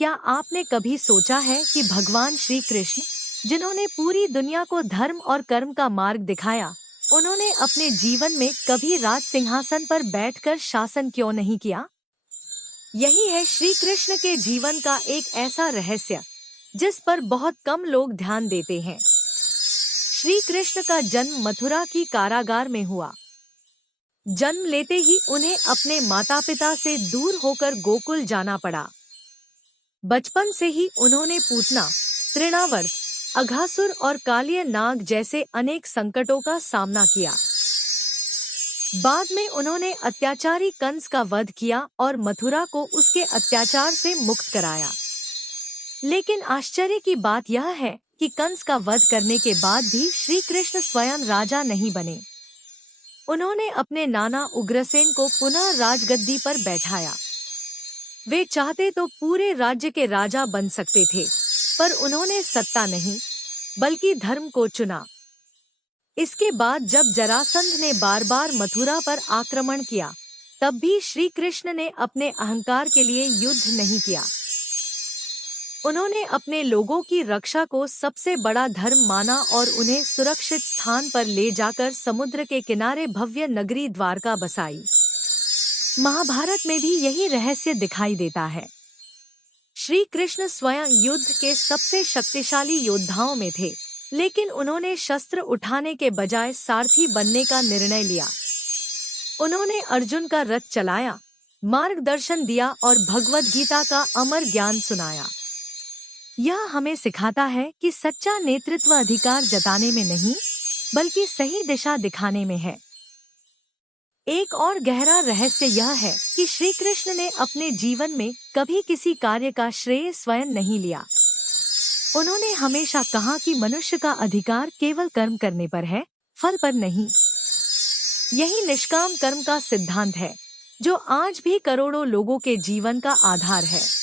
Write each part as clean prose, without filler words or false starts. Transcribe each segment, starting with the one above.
क्या आपने कभी सोचा है कि भगवान श्री कृष्ण, जिन्होंने पूरी दुनिया को धर्म और कर्म का मार्ग दिखाया, उन्होंने अपने जीवन में कभी राज सिंहासन पर बैठकर शासन क्यों नहीं किया? यही है श्री कृष्ण के जीवन का एक ऐसा रहस्य जिस पर बहुत कम लोग ध्यान देते हैं। श्री कृष्ण का जन्म मथुरा की कारागार में हुआ। जन्म लेते ही उन्हें अपने माता पिता से दूर होकर गोकुल जाना पड़ा। बचपन से ही उन्होंने पूतना, तृणावर्त, अघासुर और कालिय नाग जैसे अनेक संकटों का सामना किया। बाद में उन्होंने अत्याचारी कंस का वध किया और मथुरा को उसके अत्याचार से मुक्त कराया। लेकिन आश्चर्य की बात यह है कि कंस का वध करने के बाद भी श्री कृष्ण स्वयं राजा नहीं बने। उन्होंने अपने नाना उग्रसेन को पुनः राजगद्दी पर बैठाया। वे चाहते तो पूरे राज्य के राजा बन सकते थे, पर उन्होंने सत्ता नहीं बल्कि धर्म को चुना। इसके बाद जब जरासंध ने बार बार मथुरा पर आक्रमण किया, तब भी श्री कृष्ण ने अपने अहंकार के लिए युद्ध नहीं किया। उन्होंने अपने लोगों की रक्षा को सबसे बड़ा धर्म माना और उन्हें सुरक्षित स्थान पर ले जाकर समुद्र के किनारे भव्य नगरी द्वारका बसाई। महाभारत में भी यही रहस्य दिखाई देता है। श्री कृष्ण स्वयं युद्ध के सबसे शक्तिशाली योद्धाओं में थे, लेकिन उन्होंने शस्त्र उठाने के बजाय सारथी बनने का निर्णय लिया। उन्होंने अर्जुन का रथ चलाया, मार्गदर्शन दिया और भगवद गीता का अमर ज्ञान सुनाया। यह हमें सिखाता है कि सच्चा नेतृत्व अधिकार जताने में नहीं, बल्कि सही दिशा दिखाने में है। एक और गहरा रहस्य यह है कि श्री कृष्ण ने अपने जीवन में कभी किसी कार्य का श्रेय स्वयं नहीं लिया। उन्होंने हमेशा कहा कि मनुष्य का अधिकार केवल कर्म करने पर है, फल पर नहीं। यही निष्काम कर्म का सिद्धांत है, जो आज भी करोड़ों लोगों के जीवन का आधार है।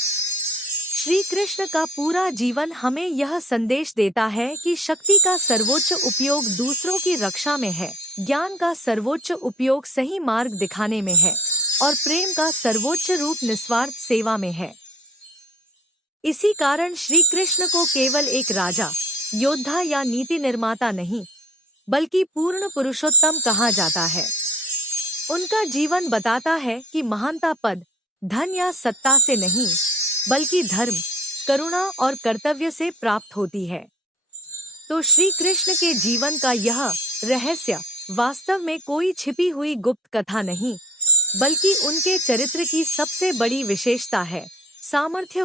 श्री कृष्ण का पूरा जीवन हमें यह संदेश देता है कि शक्ति का सर्वोच्च उपयोग दूसरों की रक्षा में है, ज्ञान का सर्वोच्च उपयोग सही मार्ग दिखाने में है और प्रेम का सर्वोच्च रूप निस्वार्थ सेवा में है। इसी कारण श्री कृष्ण को केवल एक राजा, योद्धा या नीति निर्माता नहीं, बल्कि पूर्ण पुरुषोत्तम कहा जाता है। उनका जीवन बताता है कि महानता पद, धन या सत्ता से नहीं, बल्कि धर्म, करुणा और कर्तव्य से प्राप्त होती है। तो श्री कृष्ण के जीवन का यह रहस्य वास्तव में कोई छिपी हुई गुप्त कथा नहीं, बल्कि उनके चरित्र की सबसे बड़ी विशेषता है। सामर्थ्य